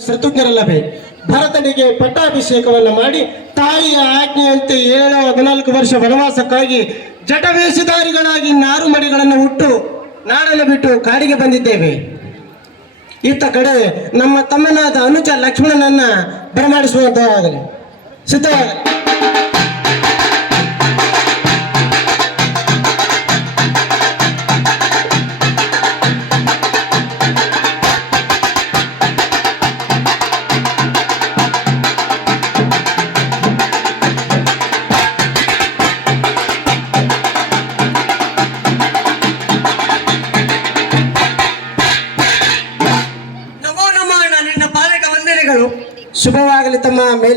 ಋತುಜ್ಞರಲ್ಲವೇ ಭರತನಿಗೆ ಪಟ್ಟಾಭಿಷೇಕವನ್ನು ಮಾಡಿ ತಾಯಿಯ ಆಜ್ಞೆಯಂತೆ ಏಳು ಹದಿನಾಲ್ಕು ವರ್ಷ ವನವಾಸಕ್ಕಾಗಿ ಜಟವೇಷಧಾರಿಗಳಾಗಿ ನಾರುಮಡಿಗಳನ್ನು ಹುಟ್ಟು ನಾಡನ್ನು ಬಿಟ್ಟು ಕಾಡಿಗೆ ಬಂದಿದ್ದೇವೆ. ಇತ್ತ ಕಡೆ ನಮ್ಮ ತಮ್ಮನಾದ ಅನುಜ ಲಕ್ಷ್ಮಣನನ್ನ ಬರಮಾಡಿಸುವಂತವಾಗಲಿ ಸಿದ್ಧವಾಗಲಿ.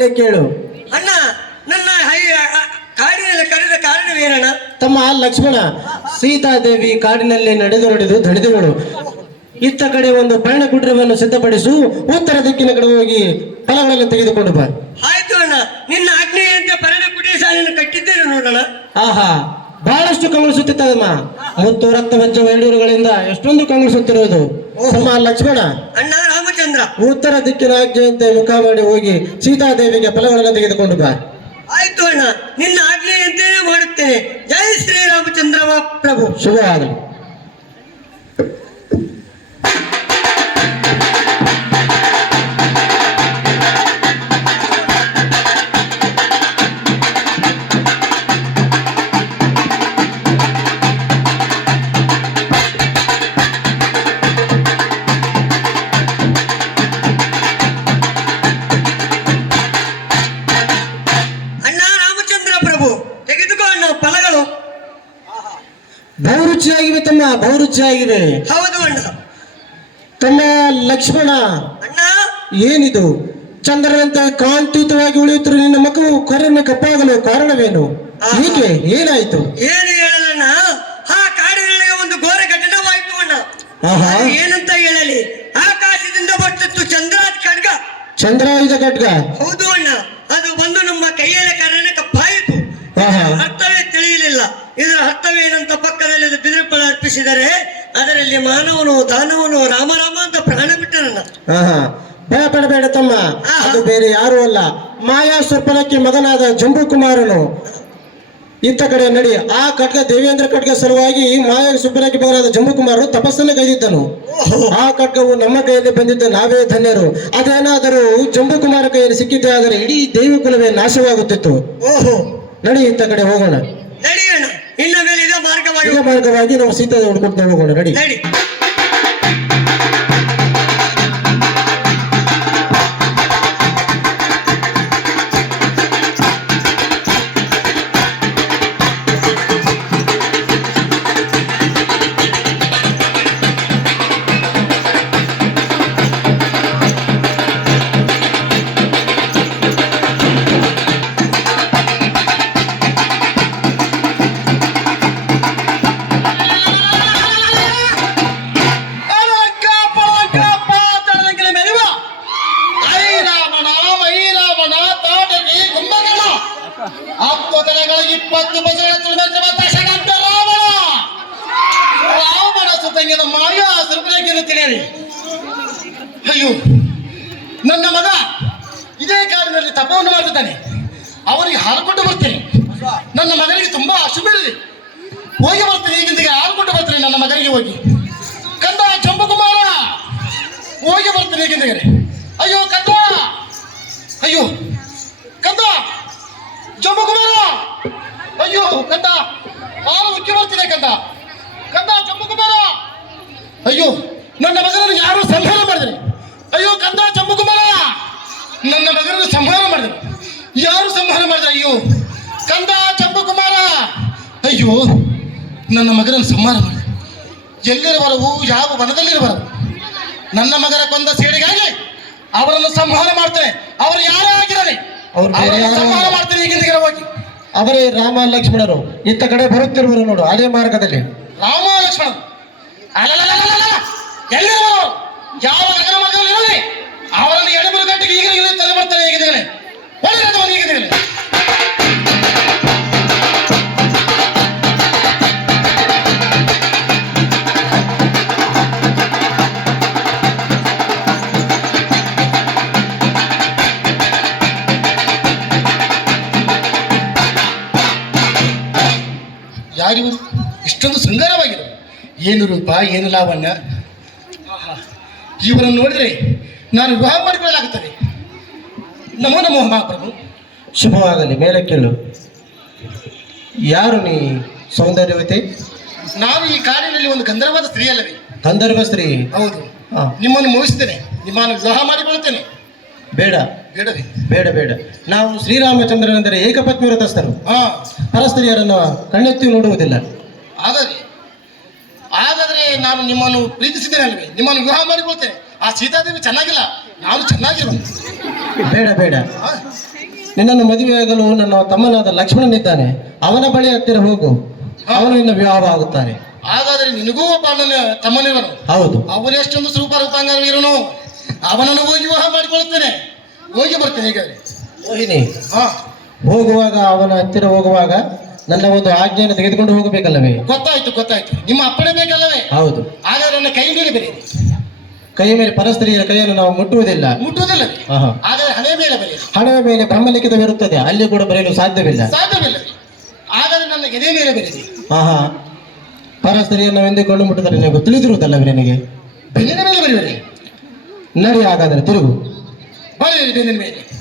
ಕೇಳು. ಅಣ್ಣ ನನ್ನ ಕಾಡಿನಲ್ಲಿ ಕರೆದ ಕಾರಣವೇನಣ್ಣ? ತಮ್ಮ ಲಕ್ಷ್ಮಣ ಸೀತಾದೇವಿ ಕಾಡಿನಲ್ಲಿ ನಡೆದು ನಡೆದು ದಣಿದವಳು. ಇತ್ತ ಕಡೆ ಒಂದು ಪಯಣ ಕುಟೀರವನ್ನು ಸಿದ್ಧಪಡಿಸು ಉತ್ತರ ದಿಕ್ಕಿನ ಕಡೆ ಹೋಗಿ ಫಲಗಳನ್ನು ತೆಗೆದುಕೊಂಡು ಬಾ. ಆಯ್ತು ಅಣ್ಣ ನಿನ್ನ ಆಜ್ಞೆಯಂತೆ ಪರಣ ಕುಟೀರ ಶಾಲೆಯನ್ನು ಕಟ್ಟಿದ್ದೇನೆ ನೋಡೋಣ. ಆಹಾ ಬಹಳಷ್ಟು ಕಂಗೊಳಿಸುತ್ತಿತ್ತದಮ್ಮ ಮುತ್ತು ರಕ್ತ ವಂಚ ವೈಡೂರುಗಳಿಂದ ಎಷ್ಟೊಂದು ಕಂಗೊಳಿಸುತ್ತಿರುವುದು ತಮ್ಮ ಲಕ್ಷ್ಮಣ. ಅಣ್ಣ ರಾಮಚಂದ್ರ. ಉತ್ತರ ದಿಕ್ಕಿನ ಆಜ್ಞೆಯಂತೆ ಮುಖ ಮಾಡಿ ಹೋಗಿ ಸೀತಾದೇವಿಗೆ ಫಲಗಳನ್ನು ತೆಗೆದುಕೊಂಡು ಬಾ. ಆಯ್ತು ಅಣ್ಣ ನಿನ್ನ ಆಜ್ಞೆಯಂತೆಯೇ ಮಾಡುತ್ತೇನೆ. ಜೈ ಶ್ರೀರಾಮಚಂದ್ರ ಪ್ರಭು ಶುಭ ಅಣ್ಣ ಬಹುರುಚಿಯಾಗಿವೆ ಹೌದು ಅಣ್ಣ. ತಮ್ಮ ಲಕ್ಷ್ಮಣ ಅಣ್ಣ. ಏನಿದು? ಚಂದ್ರನಂತ ಕಾಂತಿಯುತವಾಗಿ ಉಳಿಯುತ್ತಿರುವ ನಿನ್ನ ಮಗು ಕರೆಯನ್ನು ಕಪ್ಪಾಗಲು ಕಾರಣವೇನು? ಹೀಗೆ ಏನಾಯ್ತು? ಏನು ಹೇಳಲಣ್ಣ ಆ ಕಾಡಿನೊಳಗೆ ಒಂದು ಘೋರ ಘಟನವಾಯಿತು ಅಣ್ಣ. ಆಹಾ. ಅದು ಏನಂತ ಹೇಳಲಿ? ಆಕಾಶದಿಂದ ಬರ್ತತ್ತು ಚಂದ್ರ ಖಡ್ಗ. ಚಂದ್ರಾಯುಧ ಖಡ್ಗ. ಹೌದು ಅಣ್ಣ. ಅದು ಬಂದು ನಮ್ಮ ಕೈಯಲ್ಲಿ ಕರ್ರನ ಕಪ್ಪಾಯಿತು. ಆಹಾ. ಅರ್ಥವೇ ತಿಳಿಯಲಿಲ್ಲ. ಇದರ ಅರ್ಥವೇನಂತ ಪಕ್ಕದಲ್ಲಿ ಅದು ಅದರಲ್ಲಿ ಮಾನವನು ದಾನವನು ರಾಮರಾಮ ಅಂತ ಪ್ರಾಣ ಬಿಟ್ಟನಲ್ಲ ಆಹಾ ಭಯ ಪಡಬೇಡ ತಮ್ಮ. ಅದು ಬೇರೆ ಯಾರು ಅಲ್ಲ. ಮಾಯಾ ಸ್ವರ್ಪಣಕ್ಕೆ ಮಗನಾದ ಜಂಬು ಕುಮಾರನು ಇತ್ತ ಕಡೆ ನಡಿ. ಆ ಖಡ್ಗ ದೇವೇಂದ್ರ ಖಡ್ಗ ಸಲುವಾಗಿ ಮಾಯಾ ಸುಬ್ಬನಕ್ಕೆ ಮಗನಾದ ಜಂಬು ಕುಮಾರನು ತಪಸ್ಸನ್ನು ಕೈದಿದ್ದನು. ಆ ಖಡ್ಗವು ನಮ್ಮ ಕೈಯಲ್ಲಿ ಬಂದಿದ್ದ ನಾವೇ ಧನ್ಯರು. ಅದೇನಾದರೂ ಜಂಬು ಕುಮಾರ ಕೈಯಲ್ಲಿ ಸಿಕ್ಕಿದ್ದೆ ಆದರೆ ಇಡೀ ದೇವಿ ಕುಲವೇ ನಾಶವಾಗುತ್ತಿತ್ತು. ಓಹೋ. ನಡಿ ಇತ್ತ ಕಡೆ ಹೋಗೋಣ. ನಡಿಯೋಣ. ಮಾರ್ಗವಾಗಿ ನಾವು ಸೀತಾ ಹುಡ್ಕೊಳ್ತಾ ಹೋಗೋಣ ನಡಿ ನನ್ನ ಮಗನಿಗೆ ತುಂಬಾ ಅಶುಭಿರಲಿ ಹೋಗಿ ಬರ್ತೀನಿ, ಈಗಿಂದಿಗೆ ಹಾಲು ಕೊಟ್ಟು ಬರ್ತೀನಿ ನನ್ನ ಮಗನಿಗೆ ಹೋಗಿ. ಕಂದ ಚಂಪಕುಮಾರ ಹೋಗಿ ಬರ್ತೀನಿ ಈಗಿಂದಿಗೆ ಅಯ್ಯೋ ಕಂದ ಅಯ್ಯೋ ಕಂದ ಚಂಪಕುಮಾರ ಅಯ್ಯೋ ಕಂದ ಹಾಲು ಉಕ್ಕಿ ಬರ್ತೀನಿ ಕಂದ ಕಂದ ಚಂಪಕುಮಾರ ಅಯ್ಯೋ, ನನ್ನ ಮಗನನ್ನು ಯಾರು ಸಂಹಾರ ಮಾಡಿದ್ರಿ? ಅಯ್ಯೋ ಕಂದ ಚಂಪಕುಮಾರ ನನ್ನ ಮಗನನ್ನು ಸಂಹಾರ ಮಾಡಿದ್ರು. ಯಾರು ಸಂಹಾರ ಮಾಡಿದ್ರೆ? ಅಯ್ಯೋ ಕಂದ ಚಂಪಕುಮಾರ. ಅಯ್ಯೋ ನನ್ನ ಮಗನನ್ನು ಸಂಹಾರ ಮಾಡಿ. ಎಲ್ಲಿರುವರವು ಯಾವ ವನದಲ್ಲಿರುವರು ನನ್ನ ಮಗನ ಕೊಂದ ಸೇಡಿಗಾಗಿ ಅವರನ್ನು ಸಂಹಾರ ಮಾಡ್ತೇನೆ. ಅವರು ಯಾರೇ ಆಗಿರಲಿ ಸಂಹಾರ ಮಾಡ್ತೇನೆ ಈಗಿಂದ ಹೋಗಿ ಅವರೇ ರಾಮ ಲಕ್ಷ್ಮಣರು. ಇತ್ತ ಕಡೆ ಬರುತ್ತಿರುವರು ನೋಡು ಅದೇ ಮಾರ್ಗದಲ್ಲಿ. ರಾಮ ಲಕ್ಷ್ಮಣ. ಎಲ್ಲಿರುವರು ಯಾವ ಮಗನ ಮಗನಲ್ಲಿ ಅವರನ್ನು ಎಡಬರು ಗಂಟೆಗೆ ಈಗ ಇಲ್ಲಿ ತಲೆ ಬರ್ತಾರೆ ಹೇಗಿದ್ದೇನೆ ಏನು ಲಾವಣ್ಯ ಆಹಾ. ಇವರನ್ನು ನೋಡಿದ್ರೆ ನಾನು ವಿವಾಹ ಮಾಡಿಕೊಳ್ಳಲಾಗುತ್ತದೆ. ನಮೋ ನಮೋ ಮಹಾಪ್ರಭು. ಶುಭವಾಗಲಿ. ಮೇಲೆ ಕೇಳು. ಯಾರು ನೀ ಸೌಂದರ್ಯವತಿ? ನಾನು ಈ ಕಾಡಿನಲ್ಲಿ ಒಂದು ಗಂಧರ್ವದ ಸ್ತ್ರೀ ಅಲ್ಲವೇ ಗಂಧರ್ವ ಸ್ತ್ರೀ. ಹೌದು. ನಿಮ್ಮನ್ನು ಮುಗಿಸ್ತೇನೆ. ನಿಮ್ಮನ್ನು ವಿವಾಹ ಮಾಡಿಕೊಳ್ಳುತ್ತೇನೆ. ಬೇಡ. ಬೇಡವೇ? ಬೇಡ ಬೇಡ. ನಾವು ಶ್ರೀರಾಮಚಂದ್ರನೆಂದರೆ ಏಕಪತ್ನಿ ವ್ರತಸ್ಥರು. ಹಾ. ಪರಸ್ತ್ರೀಯರನ್ನು ಕಣ್ಣೆತ್ತಿ ನೋಡುವುದಿಲ್ಲ. ಆದರೆ ಹಾಗಾದ್ರೆ ನಾನು ನಿಮ್ಮನ್ನು ಪ್ರೀತಿಸಿದ್ದೇನೆ ಅಲ್ವೇ ನಿಮ್ಮನ್ನು ವಿವಾಹ ಮಾಡಿಕೊಳ್ತೇನೆ. ಆ ಸೀತಾದೇವಿ ಚೆನ್ನಾಗಿಲ್ಲ. ನಾನು ಚೆನ್ನಾಗಿರು ಬೇಡ ಬೇಡ? ನಿನ್ನನ್ನು ಮದುವೆಯಾಗಲು ನನ್ನ ತಮ್ಮನಾದ ಲಕ್ಷ್ಮಣನಿದ್ದಾನೆ. ಅವನ ಬಳಿ ಹತ್ತಿರ ಹೋಗು. ಅವನು ನಿನ್ನ ವಿವಾಹ ಆಗುತ್ತಾನೆ ಹಾಗಾದ್ರೆ ನಿನಗೂ ಒಬ್ಬ ಅಣ್ಣನ ತಮ್ಮನಿವನು ಹೌದು. ಅವನು ಎಷ್ಟೊಂದು ಸ್ವರೂಪ ರೂಪಾಂಗವೀರನು ಅವನನ್ನು ಹೋಗಿ ವಿವಾಹ ಮಾಡಿಕೊಳ್ಳುತ್ತೇನೆ ಹೋಗಿ ಬರ್ತೇನೆ ಈಗ ಮೋಹಿನಿ ಹೋಗುವಾಗ ಅವನ ಹತ್ತಿರ ಹೋಗುವಾಗ ನನ್ನ ಒಂದು ಆಜ್ಞೆಯನ್ನು ತೆಗೆದುಕೊಂಡು ಹೋಗಬೇಕಲ್ಲವೇ? ಗೊತ್ತಾಯ್ತು ಗೊತ್ತಾಯ್ತು. ನಿಮ್ಮ ಅಪ್ಪಣೆ ಬೇಕಲ್ಲವೇ? ಹೌದು. ಆದರೆ ನನ್ನ ಕೈ ಮೇಲೆ ಬರೀ ಕೈ ಮೇಲೆ ಪರಸ್ತ್ರೀಯರ ಕೈಯನ್ನು ನಾವು ಮುಟ್ಟುವುದಿಲ್ಲ. ಮುಟ್ಟುವುದಿಲ್ಲ. ಆದರೆ ಹಣೆ ಮೇಲೆ ಬರೀ ಹಣೆಯ ಮೇಲೆ ಬ್ರಹ್ಮಲಿಖಿತವಿರುತ್ತದೆ ಅಲ್ಲಿ ಕೂಡ ಬರೆಯಲು ಸಾಧ್ಯವಿಲ್ಲ. ಸಾಧ್ಯವಿಲ್ಲ. ಆದರೆ ನನ್ನ ಎದೆ ಮೇಲೆ ಬರೀರಿ ಆಹಾ. ಪರಸ್ತ್ರೀಯನ್ನು ಎಂದುಕೊಂಡು ಮುಟ್ಟಿದರೆ ನಿನಗೆ ತಿಳಿದಿರುವುದಲ್ಲ ನಿನಗೆ? ಬೆನ್ನಿನ ಮೇಲೆ ಬರೀ ನಡಿ ಹಾಗಾದರೆ ತಿರುಗು. ಬರೀ ಬೆನ್ನಿನ ಮೇಲೆ.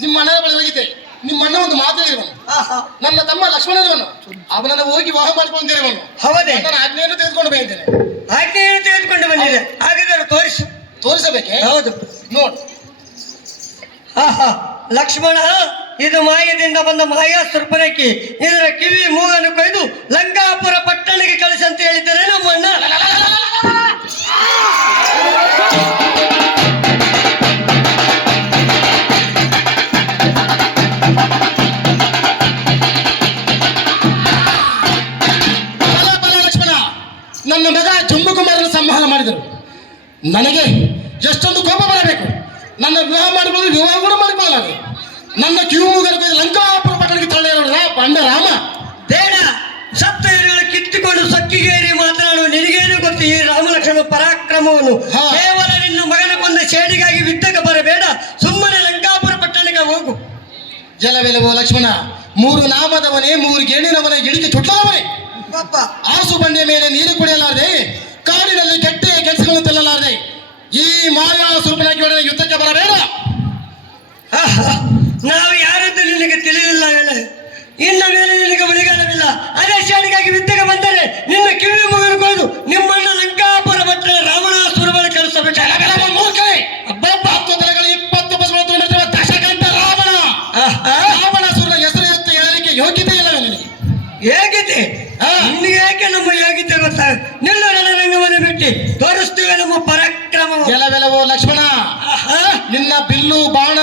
ನಿಮ್ಮ ಅಣ್ಣನ ಬಳಿ ಹೋಗಿದ್ದೆ ನಿಮ್ಮ ಅಣ್ಣ ಒಂದು ಮಾತು ಹೇಳಿರುವನು. ನನ್ನ ತಮ್ಮ ಲಕ್ಷ್ಮಣನವನು ಅವನನ್ನು ಹೋಗಿ ವಾಹ ಮಾಡಿಕೊಂಡಿರುವನು ಹೌದೇ ನಾನು ಆಜ್ಞೆಯನ್ನು ತೆಗೆದುಕೊಂಡು ಬಂದಿದ್ದೇನೆ ಆಜ್ಞೆಯನ್ನು ತೆಗೆದುಕೊಂಡು ಬಂದಿದೆ ಹಾಗಿದ್ದರೆ ತೋರಿಸು ತೋರಿಸಬೇಕೆ ಹೌದು ನೋಡು ಆಹಾ ಲಕ್ಷ್ಮಣ ಇದು ಮಾಯದಿಂದ ಬಂದ ಮಾಯಾ ಸುರ್ಪನಕ್ಕಿ ಇದರ ಕಿವಿ ಮೂಗನ್ನು ಕೊಯ್ದು ಲಂಕಾಪುರ ಪಟ್ಟಣಕ್ಕೆ ಕಳಿಸಂತ ಹೇಳಿದ್ದಾರೆ ನಮ್ಮ ಅಣ್ಣ ಮಾಡಿದರು ನನಗೆ ಎಷ್ಟೊಂದು ಕೋಪ ಬರಬೇಕು. ನನ್ನ ವಿವಾಹ ಮಾಡಿಕೊಳ್ಳಲು ವಿವಾಹ ಕೂಡ ಮಾಡಿಕೊಳ್ಳಲಾರೆ ನನ್ನ ಕಿವು ಮೂಗರ ಲಂಕಾಪುರ ಪಟ್ಟಣಕ್ಕೆ ತಳ್ಳ ಅಣ್ಣ ರಾಮ. ಬೇಡ. ಸಪ್ತ ಇರುಳು ಕಿತ್ತುಕೊಂಡು ಸಕ್ಕಿಗೇರಿ ಮಾತನಾಡುವ ನಿನಗೇನು ಗೊತ್ತು? ಈ ರಾಮಲಕ್ಷ್ಮಣ ಪರಾಕ್ರಮವನ್ನು. ಕೇವಲ ನಿನ್ನ ಮಗನ ಕೊಂದ ಸೇಡಿಗಾಗಿ ಯುದ್ಧಕ್ಕೆ ಬರಬೇಡ. ಸುಮ್ಮನೆ ಲಂಕಾಪುರ ಪಟ್ಟಣಕ್ಕೆ ಹೋಗು. ಜಲವೆಲವೋ ಲಕ್ಷ್ಮಣ ಮೂರು ನಾಮದವನೇ ಮೂರು ಗೇಣಿನವನ ಗಿಡಕ್ಕೆ ಚುಟ್ಟಲವನೇ ಪಾಪ. ಆಸು ಬಂಡೆ ಮೇಲೆ ನೀರು ಕುಡಿಯಲಾರದೆ ಕಾಡಿನಲ್ಲಿ ಕೆಟ್ಟ ಕೆಲಸಗಳನ್ನು ತೆಲ್ಲಲಾರದೆ ಈ ಮಾಯಾ ಸ್ವರೂಪನಾಗಿ ಹೊಡೆದ ಯುದ್ಧಕ್ಕೆ ಬರಬೇಡ ಆಹಾ, ನಾವು ಯಾರದ್ದು ನಿನಗೆ ತಿಳಿದಿಲ್ಲ ಹೇಳ. ಇನ್ನ ಮೇಲೆ ನಿನಗೆ ಉಳಿಗಾಲವಿಲ್ಲ ಅದೇ ಶಾಲೆಗಾಗಿ ವಿದ್ಯೆಗೆ ಬಂದರೆ ನಿನ್ನ ಕಿವಿ ಮುಗಿದು ಕೊಯ್ದು ನಿಮ್ಮಣ್ಣ ಲಂಕಾಪುರ ಪಟ್ಟಣ ರಾವಣಾಸುರವನ್ನು ಕಳಿಸಬೇಕು. ಜಲವೆಲವ ಮೂರ್ಖೆ ಹತ್ತು ತಲೆಗಳು ಇಪ್ಪತ್ತು ತುಂಬಿರುವ ದಶಕಂಠ ರಾವಣ. ರಾವಣಾಸುರನ ಹೆಸರು ಎತ್ತು ಹೇಳಲಿಕ್ಕೆ ಯೋಗ್ಯತೆ ಇಲ್ಲವೇ ನಿನಗೆ? ಹೇಗಿದೆ. ನಿನಗೆ ಯಾಕೆ ನಮ್ಮ ಯೋಗ್ಯತೆ ಗೊತ್ತಾ? ನಿಲ್ಲ ರಣರಂಗವನ್ನು ಬಿಟ್ಟು ತೋರಿಸ್ತೇವೆ ನಮ್ಮ ಪರಾಕ್ರಮ ಗೆಲವೆಲವೋ ಲಕ್ಷ್ಮಣ? ನಿನ್ನ ಬಿಲ್ಲು ಬಾಣ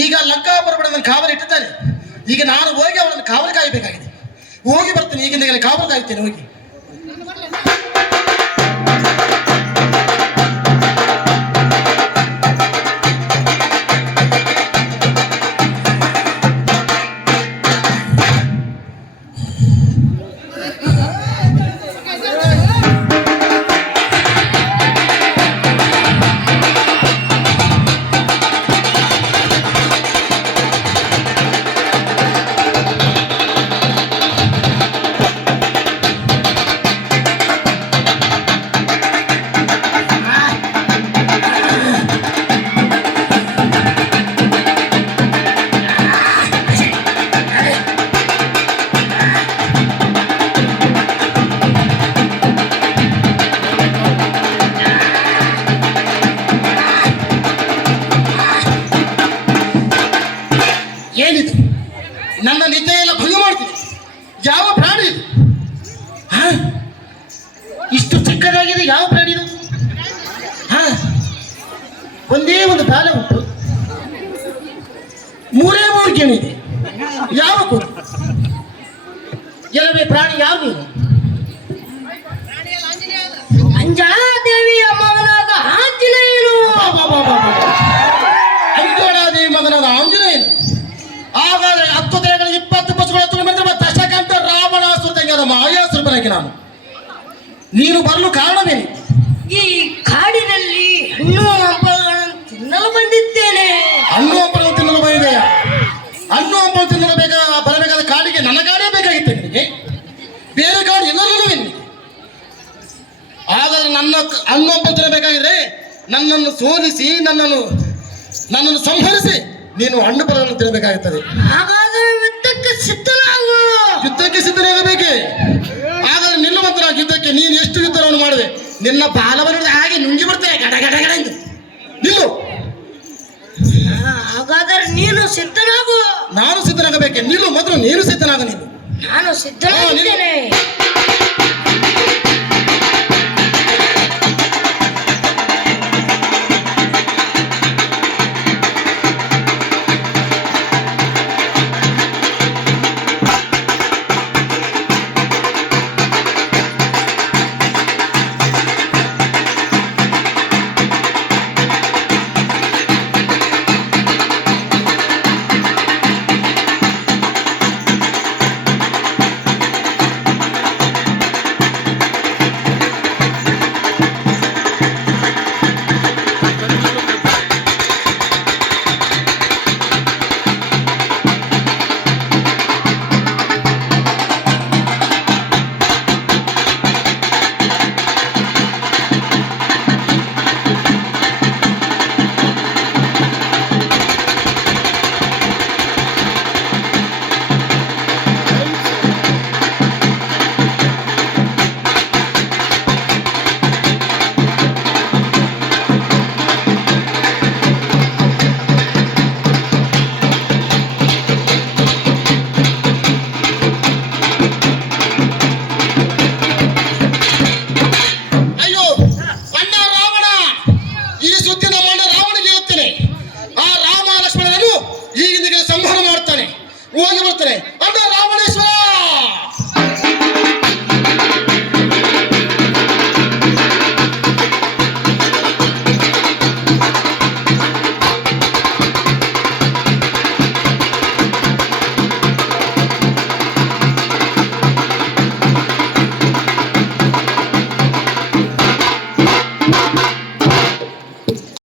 ಈಗ ಲಂಕಾಪುರ ಪಟ್ಟಣದಲ್ಲಿ ಕಾವಲು ಇಟ್ಟಿದ್ದಾನೆ ಈಗ ನಾನು ಹೋಗಿ ಅವಳನ್ನು ಕಾವಲು ಕಾಯಬೇಕಾಗಿದೆ. ಹೋಗಿ ಬರ್ತೀನಿ, ಈಗಿಂದ ಕಾವಲು ಕಾಯುತ್ತೇನೆ, ಹೋಗಿ. ಎಲ್ಲವೇ ನೀವು ಅಂಜನಾದೇವಿಯ ಮಗನಾದ ಆಂಜನೇಯನು. ಅಂಜನಾದೇವಿ ಮಗನಾದ ಆಂಜನೇಯನು. ಹಾಗಾದ್ರೆ ಹತ್ತು ದಿನಗಳ ಇಪ್ಪತ್ತು ಪಶುಗಳು ಹತ್ತು ಬಂದ್ರೆ ದಶಕಂತ ರಾವಣಾಸುರ ತಂಗಿಯಾದ ಬರಕ್ಕೆ ನಾನು. ನೀನು ಬರಲು ಕಾರಣವೇನು? ಈ ಕಾಡಿನಲ್ಲಿ ಹಣ್ಣು ಹಂಪಲುಗಳನ್ನು ತಿನ್ನಲು ಬಂದಿದ್ದೇನೆ. ಹಣ್ಣು ಹಂಪಲು ತಿನ್ನಲು ಬಂದಿದೆಯಾ? ಹಣ್ಣು ಹಂಪಲು ತಿನ್ನಲು ಬೇಕಾ ಬರಬೇಕಾದ ಕಾಡಿಗೆ ನನ್ನ ಕಾಡೇ ಬೇಕಾಗಿತ್ತು ನಿನಗೆ ಬೇರೆ ಕಾಡು ಎಲ್ಲರಿಗೂ ನಿನಗೆ ಆದರೆ ನನ್ನ ಕ- ಬೇಕಾಗಿದ್ರೆ ಹಂಪಲು ನನ್ನನ್ನು ಸೋಲಿಸಿ ನನ್ನನ್ನು ನನ್ನನ್ನು ಸಂಹರಿಸಿ ನೀನು ಹಣ್ಣು ಫಲವನ್ನು ತಿನ್ನಬೇಕಾಗುತ್ತದೆ ಹಾಗಾದರೆ ಯುದ್ಧಕ್ಕೆ ಸಿದ್ಧನಾಗು. ಯುದ್ಧಕ್ಕೆ ಸಿದ್ಧನಾಗಬೇಕೆ? ಆದರೆ ನಿಲ್ಲುವಂತ ಯುದ್ಧಕ್ಕೆ ನೀನು ಎಷ್ಟು ಯುದ್ಧವನ್ನು ಮಾಡಿದೆ? ನಿನ್ನ ಬಾಲವನ್ನು ಹಾಗೆ ನುಂಗಿ ಬಿಡ್ತೇನೆ ಗಡ ಗಡ ಗಡ ಎಂದು. ನಿಲ್ಲು. ಹಾಗಾದ್ರೆ ನೀನು ಸಿದ್ಧನಾಗು. ನಾನು ಸಿದ್ಧನಾಗಬೇಕೆ? ನಿಲ್ಲು ಮೊದಲು ನೀನು ಸಿದ್ಧನಾಗ ನೀನು. ನಾನು ಸಿದ್ಧನಾಗಿದ್ದೇನೆ. O olho no trem.